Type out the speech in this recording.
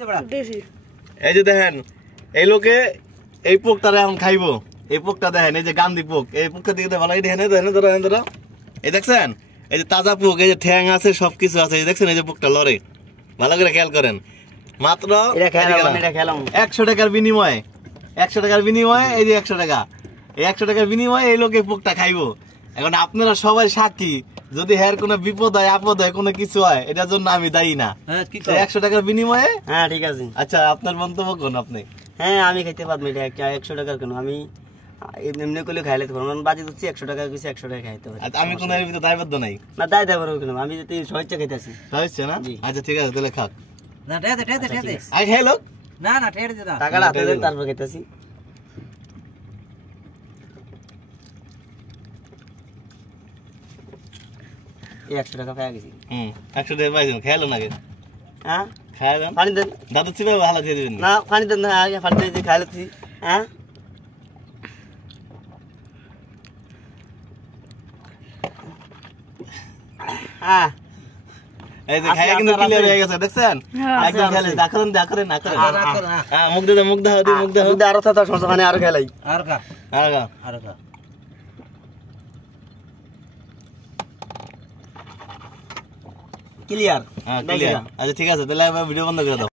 এই যে দেখেন এই লোকে এই পোকটারে এখন খাইবো। এই পোকটা দেখেন, এই যে গান্ধী পোক, এই পোকটা দিকে ভালো ধরো, এই দেখছেন এই যে তাজা পোক, এই যে ঠ্যাং আছে সবকিছু আছে, এই দেখছেন এই যে পোকটা লড়ে, ভালো করে খেয়াল করেন। মাত্র 100 টাকার বিনিময়ে, 100 টাকার বিনিময়ে, এই যে 100 টাকা, এই 100 টাকার বিনিময়ে এই লোকে পোকটা খাইবো। এখন আপনারা সবাই সাক্ষী, যদি হ্যার কোনো বিপদ হয় আপদ হয় কোনো কিছু হয় এটার জন্য আমি দায়ী না। 100 টাকার বিনিময়ে। হ্যাঁ ঠিক আছে। আচ্ছা আপনার মন্তব্য কোন আপনি? হ্যাঁ আমি খাইতে পারবো এটা 100 টাকার কেন, আমি এমনি করলে খাইলে পারবো, বাজি দিচ্ছি 100 টাকা কিছু 100 টাকা খাইতে পারি। আমি কোনো এর ভিতরে দায়বদ্ধ নাই না, দায় দেবো কেন, আমি যদি স্বেচ্ছা খাইতেছি। হচ্ছে না? আচ্ছা ঠিক আছে তাহলে খাক। না ঠেতে আই খাই লোক, না ঠেতে দে, টাকাটা হাতে দেন তারপর খাইতেছি। 100 টাকা পেয়ে গেছি। 100 টাকা পাইছেন, খেয়ালো নাকি? হ্যাঁ খাই দেন, পানি দেন। দাদু চিপে ভালো দিয়ে দিবেন না পানি দেন না, আগে পানি দিয়ে খাইলেছি। হ্যাঁ হ্যাঁ এই যে খাইয়া কিন্তু ক্লিয়ার হয়ে গেছে, দেখছেন? একদম খেলে না করেন। হ্যাঁ মুখ দাও, মুখ দাও, মুখ দাও। আরো তো সমস্যা মানে আরো খেলাই। আর খা ক্লিয়ার। হ্যাঁ ক্লিয়ার। আচ্ছা ঠিক আছে তাহলে ভিডিও বন্ধ করে দাও।